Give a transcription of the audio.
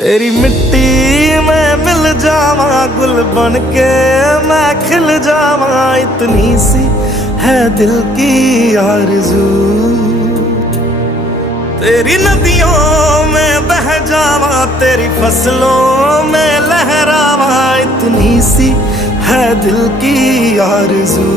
तेरी मिट्टी में मिल जावा, गुल बन के मैं खिल जावा, इतनी सी है दिल की आरज़ू। तेरी नदियों में बह जावा, तेरी फसलों में लहरावा, इतनी सी है दिल की आरज़ू।